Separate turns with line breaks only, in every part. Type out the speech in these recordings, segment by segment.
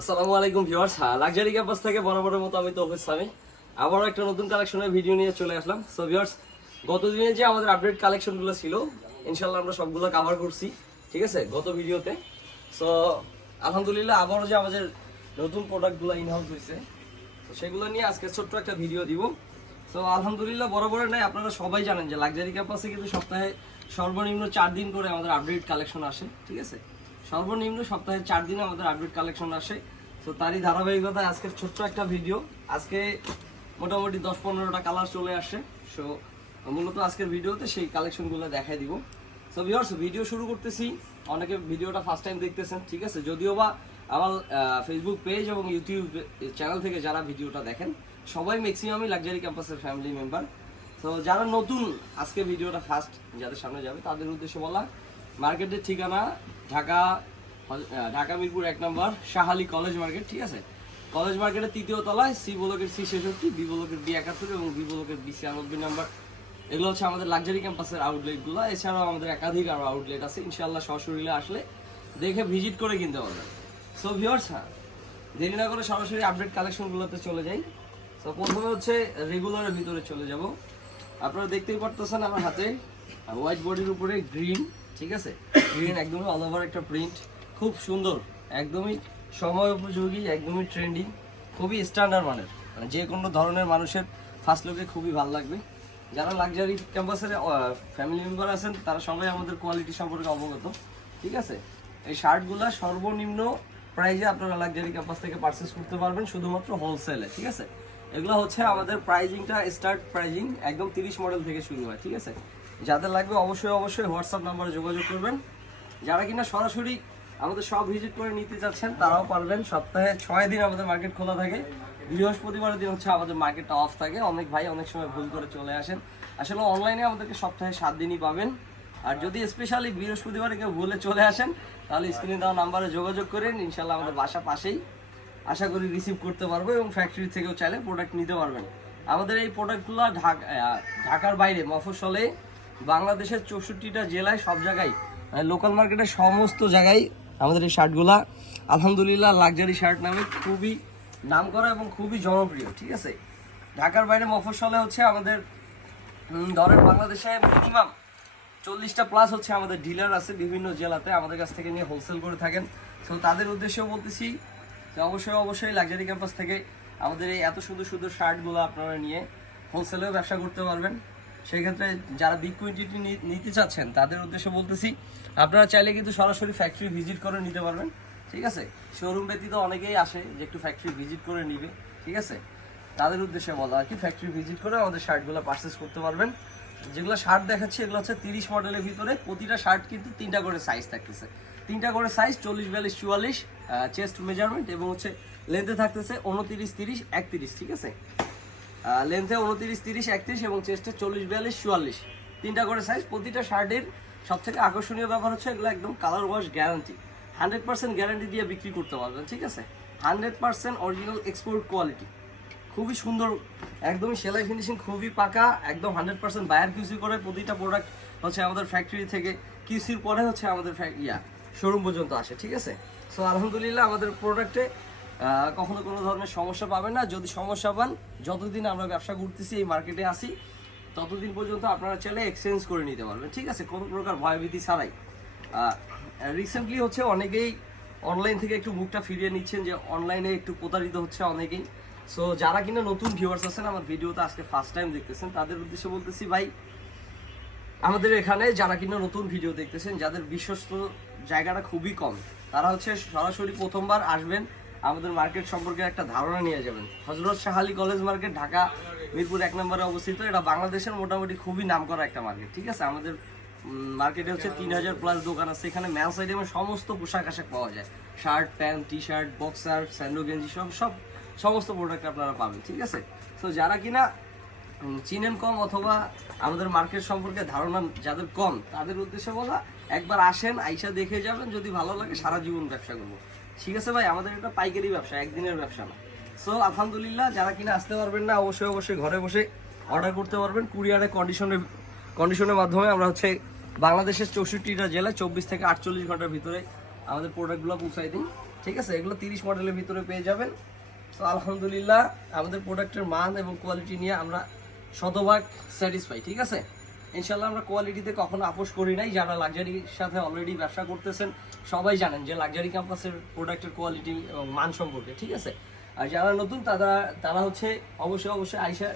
আসসালামু আলাইকুম viewers. Luxury campus থেকে বরাবরের মতো আমি তৌফিক সামি। আবারও একটা নতুন কালেকশনের ভিডিও নিয়ে চলে আসলাম। সো ভিউয়ার্স গত দিনে যে আমাদের আপডেট কালেকশনগুলো ছিল ইনশাল্লাহ আমরা সবগুলো কভার করছি। ঠিক আছে? গত ভিডিওতে সো আলহামদুলিল্লাহ আবারও যে আমাদের নতুন প্রোডাক্টগুলো ইনহাউস হয়েছে তো সেগুলো নিয়ে আজকে ছোট্ট একটা ভিডিও দিব। সো আলহামদুলিল্লাহ বরাবরের নাই, আপনারা সবাই জানেন যে লাক্সারি ক্যাম্পাসে কিন্তু সপ্তাহে সর্বনিম্ন চার দিন করে আমাদের আপডেট কালেকশন আসে। ঠিক আছে? সর্বনিম্ন সপ্তাহে চার দিন আমাদের আপডেট কালেকশন আসে। তো তারই ধারাবাহিকতায় আজকের ছোট্ট একটা ভিডিও আজকে মোটামুটি দশ পনেরোটা কালার চলে আসে। সো মূলত আজকের ভিডিওতে সেই কালেকশনগুলো দেখাই দিব। সো ভিউয়ার্স ভিডিও শুরু করতেছি। অনেকে ভিডিওটা ফার্স্ট টাইম দেখতেছেন, ঠিক আছে? যদিও বা আমার ফেসবুক পেজ এবং ইউটিউব চ্যানেল থেকে যারা ভিডিওটা দেখেন, সবাই ম্যাক্সিমামই লাক্সারি ক্যাম্পাসের ফ্যামিলি মেম্বার তো যারা নতুন আজকে ভিডিওটা ফার্স্ট যাদের সামনে যাবে, তাদের উদ্দেশ্যে বলা মার্কেটের ঠিকানা ঢাকা ঢাকা মিরপুর এক নম্বর, শাহালি কলেজ মার্কেট, ঠিক আছে? কলেজ মার্কেটের তৃতীয় তলায় সি ব্লকের সি ছেষট্টি, বি ব্লকের বি একাত্তর এবং বি ব্লকের বি ছিয়ানব্বই নাম্বার। এগুলো হচ্ছে আমাদের লাক্সারি ক্যাম্পাসের আউটলেটগুলো এছাড়াও আমাদের একাধিক আরও আউটলেট আছে। ইনশাল্লাহ সশরীরে আসলে দেখে ভিজিট করে কিনতে পারবেন। সো ভিওর্স হ্যাঁ দেরি না করে সরাসরি আপডেট কালেকশনগুলোতে চলে যাই। তো প্রথমে হচ্ছে রেগুলারের ভিতরে চলে যাব। আপনারা দেখতেই পারতেছেন আমার হাতে হোয়াইট বডির উপরে গ্রিন ঠিক আছে? গ্রিন একদমই অল ওভার একটা প্রিন্ট খুব সুন্দর, একদমই সময় উপযোগী, একদমই ট্রেন্ডিং খুবই স্ট্যান্ডার্ড মানের। মানে যে কোনো ধরনের মানুষের ফার্স্ট লুকে খুবই ভালো লাগবে। যারা লাক্সারি ক্যাম্পাসের ফ্যামিলি মেম্বার আছেন, তারা সবাই আমাদের কোয়ালিটি সম্পর্কে অবগত, ঠিক আছে? এই শার্টগুলা সর্বনিম্ন প্রাইজে আপনারা লাক্সারি ক্যাম্পাস থেকে পারচেস করতে পারবেন, শুধুমাত্র হোলসেলে ঠিক আছে? এগুলো হচ্ছে আমাদের প্রাইজিংটা স্টার্ট প্রাইজিং একদম তিরিশ মডেল থেকে শুরু হয়, ঠিক আছে? যাদের লাগবে অবশ্যই অবশ্যই হোয়াটসঅ্যাপ নাম্বারে যোগাযোগ করবেন। যারা কিনা সরাসরি আমাদের সব ভিজিট করে নিতে চাচ্ছেন, তারাও পারবেন। সপ্তাহে ছয় দিন আমাদের মার্কেট খোলা থাকে। বৃহস্পতিবারের দিন হচ্ছে আমাদের মার্কেটটা অফ থাকে। অনেক ভাই অনেক সময় ভুল করে চলে আসেন। আসলে অনলাইনে আমাদেরকে সপ্তাহে সাত দিনই পাবেন। আর যদি স্পেশালি বৃহস্পতিবারে কেউ ভুলে চলে আসেন, তাহলে স্ক্রিনে দেওয়া নাম্বারে যোগাযোগ করেন। ইনশাল্লাহ আমাদের বাসা পাশেই আশা করি রিসিভ করতে পারব এবং ফ্যাক্টরি থেকেও চাইলে প্রোডাক্ট নিতে পারবেন। আমাদের এই প্রোডাক্টগুলো ঢাকা ঢাকার বাইরে, মফস্বলে বাংলাদেশের চৌষট্টিটা জেলায় সব জায়গায় লোকাল মার্কেটের সমস্ত জায়গায় আমাদের এই শার্টগুলা আলহামদুলিল্লাহ লাক্সারি শার্ট নামে খুবই নাম করা এবং খুবই জনপ্রিয়, ঠিক আছে? ঢাকার বাইরে মফস্বলে হচ্ছে আমাদের ধরেন বাংলাদেশে মিনিমাম চল্লিশটা প্লাস হচ্ছে আমাদের ডিলার আছে বিভিন্ন জেলাতে, আমাদের কাছ থেকে নিয়ে হোলসেল করে থাকেন। তো তাদের উদ্দেশ্যেও বলতেছি যে অবশ্যই অবশ্যই লাক্সারি ক্যাম্পাস থেকে আমাদের এই এত সুন্দর সুন্দর শার্টগুলো আপনারা নিয়ে হোলসেলেও ব্যবসা করতে পারবেন। সেই ক্ষেত্রে যারা বিগ কোয়ান্টিটি নিতে চাচ্ছেন, তাদের উদ্দেশ্যে বলতেছি, আপনারা চাইলে কিন্তু সরাসরি ফ্যাক্টরি ভিজিট করে নিতে পারবেন, ঠিক আছে? শোরুম ব্যতীত অনেকেই আসে যে একটু ফ্যাক্টরি ভিজিট করে নিবে, ঠিক আছে? তাদের উদ্দেশ্যে বলা আর কি ফ্যাক্টরি ভিজিট করে আমাদের শার্টগুলো পারচেস করতে পারবেন। যেগুলো শার্ট দেখাচ্ছি, এগুলো হচ্ছে তিরিশ মডেলের ভিতরে প্রতিটা শার্ট কিন্তু তিনটা করে সাইজ থাকতেছে। তিনটা করে সাইজ চল্লিশ, বিয়াল্লিশ, চুয়াল্লিশ চেস্ট মেজারমেন্ট এবং হচ্ছে লেন্থে থাকতেছে উনতিরিশ, তিরিশ, একত্রিশ, ঠিক আছে? লেন্থে উনতিরিশ, তিরিশ, একত্রিশ এবং চেস্টে চল্লিশ, বিয়াল্লিশ, চুয়াল্লিশ। তিনটা করে সাইজ প্রতিটা শার্টের সব থেকে আকর্ষণীয় ব্যাপার হচ্ছে এগুলো একদম colour wash guarantee hundred percent guarantee দিয়ে বিক্রি করতে পারবেন, ঠিক আছে? Hundred percent original export quality খুবই সুন্দর, একদমই সেলাই ফিনিশিং খুবই পাকা, একদম হান্ড্রেড পার্সেন্ট বায়ার কিউসি করে প্রতিটা প্রোডাক্ট হচ্ছে আমাদের ফ্যাক্টরি থেকে কিউসির পরে হচ্ছে আমাদের ইয়া শোরুম পর্যন্ত আসে, ঠিক আছে? সো আলহামদুলিল্লাহ আমাদের প্রোডাক্টে কখনো কোনো ধরনের সমস্যা পাবেন না। যদি সমস্যা পান, যতদিন আমরা ব্যবসা করতেছি এই মার্কেটে আসি ততদিন পর্যন্ত আপনারা চাইলে এক্সচেঞ্জ করে নিতে পারবেন। ঠিক আছে? কোনো প্রকার ভয়ভীতি ছাড়াই। রিসেন্টলি হচ্ছে অনেকেই অনলাইন থেকে একটু মুখটা ফিরিয়ে নিচ্ছেন যে অনলাইনে একটু প্রতারিত হচ্ছে অনেকেই। সো যারা কিনা নতুন ভিউয়ার্স আছেন, আমার ভিডিওতে আজকে ফার্স্ট টাইম দেখতেছেন, তাদের উদ্দেশ্যে বলতেছি, ভাই, আমাদের এখানে যারা কিনা নতুন ভিডিও দেখতেছেন, যাদের বিশ্বস্ত জায়গাটা খুবই কম, তারা হচ্ছে সরাসরি প্রথমবার আসবেন। আমাদের মার্কেট সম্পর্কে একটা ধারণা নিয়ে যাবেন। হজরত শাহ আলী কলেজ মার্কেট ঢাকা, মিরপুর এক নম্বরে অবস্থিত। এটা বাংলাদেশের মোটামুটি খুবই নামকরা একটা মার্কেট ঠিক আছে? আমাদের মার্কেটে হচ্ছে তিন হাজার প্লাস দোকান আছে। এখানে ম্যালস আইটেমের সমস্ত পোশাক আশাক পাওয়া যায়। Shirt pant T shirt boxer Sandow গেঞ্জি সব সব, সমস্ত প্রোডাক্ট আপনারা পাবেন, ঠিক আছে? তো যারা কিনা চিনেন কম অথবা আমাদের মার্কেট সম্পর্কে ধারণা যাদের কম, তাদের উদ্দেশ্যে বলা, একবার আসেন, আইসা দেখে যাবেন। যদি ভালো লাগে, সারা জীবন ব্যবসা করব। ঠিক আছে ভাই, আমাদের এটা পাইকারি ব্যবসা, একদিনের ব্যবসা না। সো আলহামদুলিল্লাহ, যারা কিনা আসতে পারবেন না, অবশ্যই অবশ্যই ঘরে বসে অর্ডার করতে পারবেন। কুরিয়ারে কন্ডিশনের কন্ডিশনের মাধ্যমে আমরা হচ্ছে বাংলাদেশের চৌষট্টিটা জেলায় চব্বিশ থেকে আটচল্লিশ ঘণ্টার ভিতরে আমাদের প্রোডাক্টগুলো পৌঁছাই দিই। ঠিক আছে? এগুলো তিরিশ মডেলের ভিতরে পেয়ে যাবেন। তো আলহামদুলিল্লাহ, আমাদের প্রোডাক্টের মান এবং কোয়ালিটি নিয়ে আমরা শতভাগ স্যাটিসফাই ঠিক আছে? ইনশাল্লাহ আমরা কোয়ালিটিতে কখনো আপোষ করি নাই। যারা লাক্সারির সাথে অলরেডি ব্যবসা করতেছেন, সবাই জানেন যে লাক্সারি ক্যাম্পাসের প্রোডাক্টের কোয়ালিটি এবং মান সম্পর্কে, ঠিক আছে? আর যারা নতুন, তারা তারা হচ্ছে অবশ্যই অবশ্যই আইসা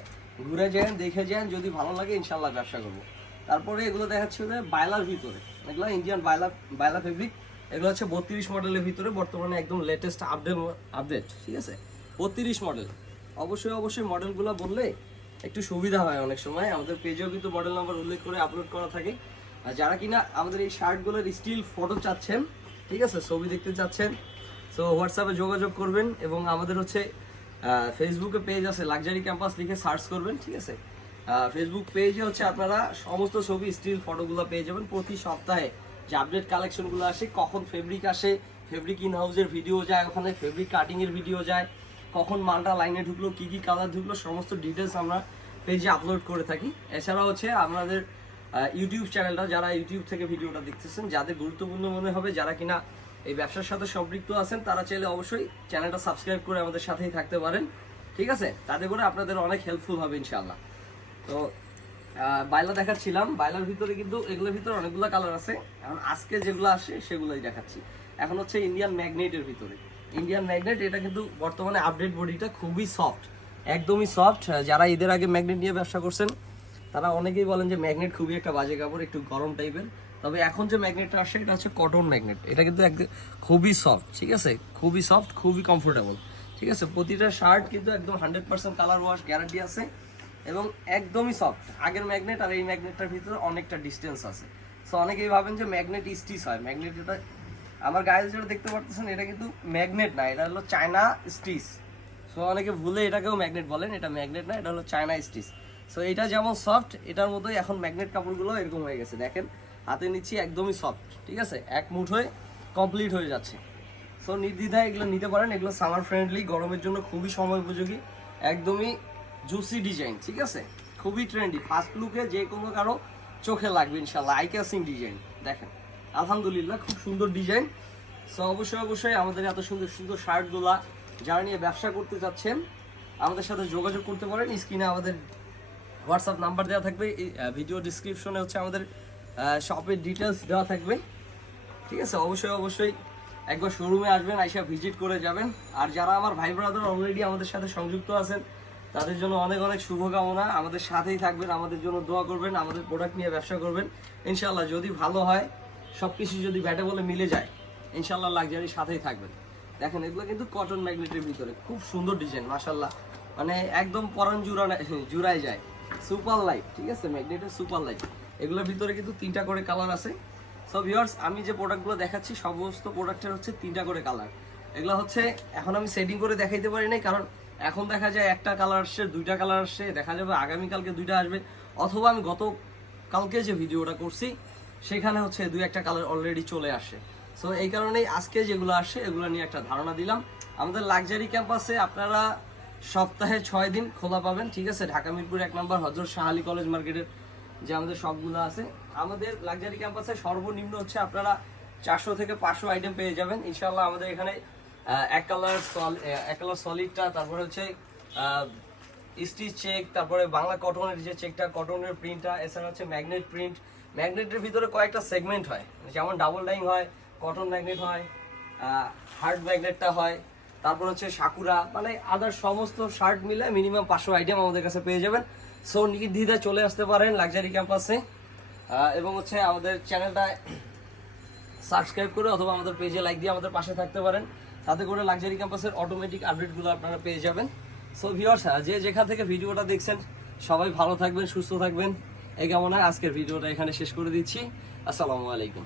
ঘুরে যান, দেখে যান, যদি ভালো লাগে ইনশাল্লাহ ব্যবসা করব। তারপরে এগুলো দেখাচ্ছে যে বাইলার ভিতরে। এগুলো ইন্ডিয়ান বায়লা বায়লা ফেব্রিক এগুলো হচ্ছে বত্রিশ মডেলের ভিতরে, বর্তমানে একদম লেটেস্ট আপডেট আপডেট ঠিক আছে? বত্রিশ মডেল অবশ্যই অবশ্যই মডেলগুলো বললে একটু সুবিধা হয় অনেক সময়। আমাদের পেজেও কিন্তু মডেল নাম্বার উল্লেখ করে আপলোড করা থাকে। আর যারা কিনা আমাদের এই শার্টগুলোর স্টিল ফটো চাচ্ছেন, ঠিক আছে? ছবি দেখতে চাচ্ছেন সো হোয়াটসঅ্যাপে যোগাযোগ করবেন এবং আমাদের হচ্ছে ফেসবুকে পেজ আছে লাক্সারি ক্যাম্পাস লিখে সার্চ করবেন, ঠিক আছে? ফেসবুক পেজে হচ্ছে আপনারা সমস্ত ছবি স্টিল ফটোগুলো পেয়ে যাবেন। প্রতি সপ্তাহে যে আপডেট কালেকশনগুলো আসে, কখন ফেব্রিক আসে ফেব্রিক ইন হাউসের ভিডিও যায়, ওখানে ফেব্রিক কাটিংয়ের ভিডিও যায় কখন মালটা লাইনে ঢুকলো, কি কি কালার ঢুকলো, সমস্ত ডিটেলস আমরা পেজে আপলোড করে থাকি। এছাড়া হচ্ছে আমাদের ইউটিউব চ্যানেলটা যারা ইউটিউব থেকে ভিডিওটা দেখতেছেন, যাদের গুরুত্বপূর্ণ মনে হবে, যারা কিনা এই ব্যবসার সাথে সম্পৃক্ত আছেন, তারা চাইলে অবশ্যই চ্যানেলটা সাবস্ক্রাইব করে আমাদের সাথেই থাকতে পারেন। ঠিক আছে? তাতে করে আপনাদের অনেক হেল্পফুল হবে ইনশাল্লাহ তো বাইলা দেখাচ্ছিলাম। বাইলার ভিতরে কিন্তু এগুলোর ভিতরে অনেকগুলো কালার আছে। এখন আজকে যেগুলো আসে, সেগুলোই দেখাচ্ছি। এখন হচ্ছে ইন্ডিয়ান ম্যাগনেটের ভিতরে। ইন্ডিয়ান ম্যাগনেট এটা কিন্তু বর্তমানে আপডেট বডিটা খুবই সফট একদমই সফট যারা ঈদের আগে ম্যাগনেট নিয়ে ব্যবসা করছেন, তারা অনেকেই বলেন যে ম্যাগনেট খুবই একটা বাজে কাপড়, একটু গরম টাইপের তবে এখন যে ম্যাগনেটটা আসছে, এটা হচ্ছে কটন ম্যাগনেট এটা কিন্তু একদম খুবই সফট ঠিক আছে? খুবই সফট খুবই কমফোর্টেবল ঠিক আছে? প্রতিটা শার্ট কিন্তু একদম hundred percent colour wash guarantee আছে এবং একদমই সফট আগের ম্যাগনেট আর এই ম্যাগনেটটার ভিতরে অনেকটা ডিস্টেন্স আছে। সো অনেকেই ভাবেন যে ম্যাগনেট স্টিচ হয় ম্যাগনেট এটা আমার গায়ে যেটা দেখতে পারতেছেন, এটা কিন্তু ম্যাগনেট না, এটা হলো চায়না স্টিচ। সো অনেকে ভুলে এটাকেও ম্যাগনেট বলেন, এটা ম্যাগনেট না, এটা হলো চায়না স্টিচ। সো এটা যেমন সফট, এটার মতোই এখন ম্যাগনেট কাপড়গুলো এরকম হয়ে গেছে, দেখেন, হাতে নিচ্ছি একদমই সফট, ঠিক আছে? এক মুঠ হয়ে কমপ্লিট হয়ে যাচ্ছে। সো নির্দ্বিধায় এগুলো নিতে পারেন, এগুলো সামার ফ্রেন্ডলি গরমের জন্য খুবই সময় উপযোগী, একদমই জুসি ডিজাইন ঠিক আছে? খুবই ট্রেন্ডি ফার্স্ট লুকে যে কোনো কারও চোখে লাগবে ইনশাল্লাহ আই ক্যাসিং ডিজাইন দেখেন। আলহামদুলিল্লাহ, খুব সুন্দর ডিজাইন সো অবশ্যই অবশ্যই আমাদের এত সুন্দর সুন্দর শার্টগুলা যারা নিয়ে ব্যবসা করতে চাচ্ছেন, আমাদের সাথে যোগাযোগ করতে পারেন। স্ক্রিনে আমাদের হোয়াটসঅ্যাপ নাম্বার দেওয়া থাকবে। ভিডিও ডিসক্রিপশনে হচ্ছে আমাদের শপের ডিটেলস দেওয়া থাকবে। ঠিক আছে? অবশ্যই অবশ্যই একবার শোরুমে আসবেন, আইসা ভিজিট করে যাবেন। আর যারা আমার ভাই ব্রাদার অলরেডি আমাদের সাথে সংযুক্ত আছেন, তাদের জন্য অনেক অনেক শুভকামনা। আমাদের সাথেই থাকবেন, আমাদের জন্য দোয়া করবেন, আমাদের প্রোডাক্ট নিয়ে ব্যবসা করবেন। ইনশাল্লাহ যদি ভালো হয় সব কিছু যদি ব্যাটে বলে মিলে যায় ইনশাল্লাহ লাক্সারির সাথেই থাকবেন। দেখেন, এগুলো কিন্তু কটন ম্যাগনেটের ভিতরে। খুব সুন্দর ডিজাইন মাশাল্লাহ মানে একদম পরান জুড়া জুড়ায় যায়। সুপার লাইট ঠিক আছে? ম্যাগনেটের সুপার লাইট এগুলোর ভিতরে কিন্তু তিনটা করে কালার আছে। সো ভিউয়ার্স আমি যে প্রোডাক্টগুলো দেখাচ্ছি, সমস্ত প্রোডাক্টের হচ্ছে তিনটা করে কালার এগুলো হচ্ছে, এখন আমি সেটিং করে দেখাইতে পারি নাই, কারণ এখন দেখা যায় একটা কালার আসছে, দুইটা কালার আসছে, দেখা যাবে আগামীকালকে দুইটা আসবে। অথবা আমি গত কালকে যে ভিডিওটা করছি সেখানে হচ্ছে দুই একটা কালার অলরেডি চলে আসে। সো এই কারণেই আজকে যেগুলো আসে, এগুলো নিয়ে একটা ধারণা দিলাম। আমাদের লাক্সারি ক্যাম্পাসে আপনারা সপ্তাহে ছয় দিন খোলা পাবেন, ঠিক আছে? ঢাকা মিরপুর এক নম্বর, হজরত শাহ আলী কলেজ মার্কেটের যে আমাদের সবগুলো আছে। আমাদের লাক্সারি ক্যাম্পাসে সর্বনিম্ন হচ্ছে আপনারা চারশো থেকে পাঁচশো আইটেম পেয়ে যাবেন। ইনশাল্লাহ আমাদের এখানে এক কালার এক কালার সলিডটা তারপরে হচ্ছে স্টিচ চেক, তারপরে বাংলা কটনের যে চেকটা, কটনের প্রিন্টটা এছাড়া হচ্ছে ম্যাগনেট প্রিন্ট ম্যাগনেটের ভিতরে কয়েকটা সেগমেন্ট হয়। যেমন ডাবল ডাইং হয় কটন ম্যাগনেট হয় হার্ড ম্যাগনেটটা হয়, তারপর হচ্ছে সাকুরা মানে আদার সমস্ত শার্ট মিলে মিনিমাম পাঁচশো আইটেম আমাদের কাছে পেয়ে যাবেন। সো নির্দ্বিধায় চলে আসতে পারেন লাক্সারি ক্যাম্পাসে এবং হচ্ছে আমাদের চ্যানেলটা সাবস্ক্রাইব করে অথবা আমাদের পেজে লাইক দিয়ে আমাদের পাশে থাকতে পারেন। তাতে করে লাক্সারি ক্যাম্পাসের অটোমেটিক আপডেটগুলো আপনারা পেয়ে যাবেন। সো ভিউয়ার্স যে যেখান থেকে ভিডিওটা দেখছেন, সবাই ভালো থাকবেন, সুস্থ থাকবেন। এই কামনায় আজকের ভিডিওটা এখানে শেষ করে দিচ্ছি। আসসালামু আলাইকুম।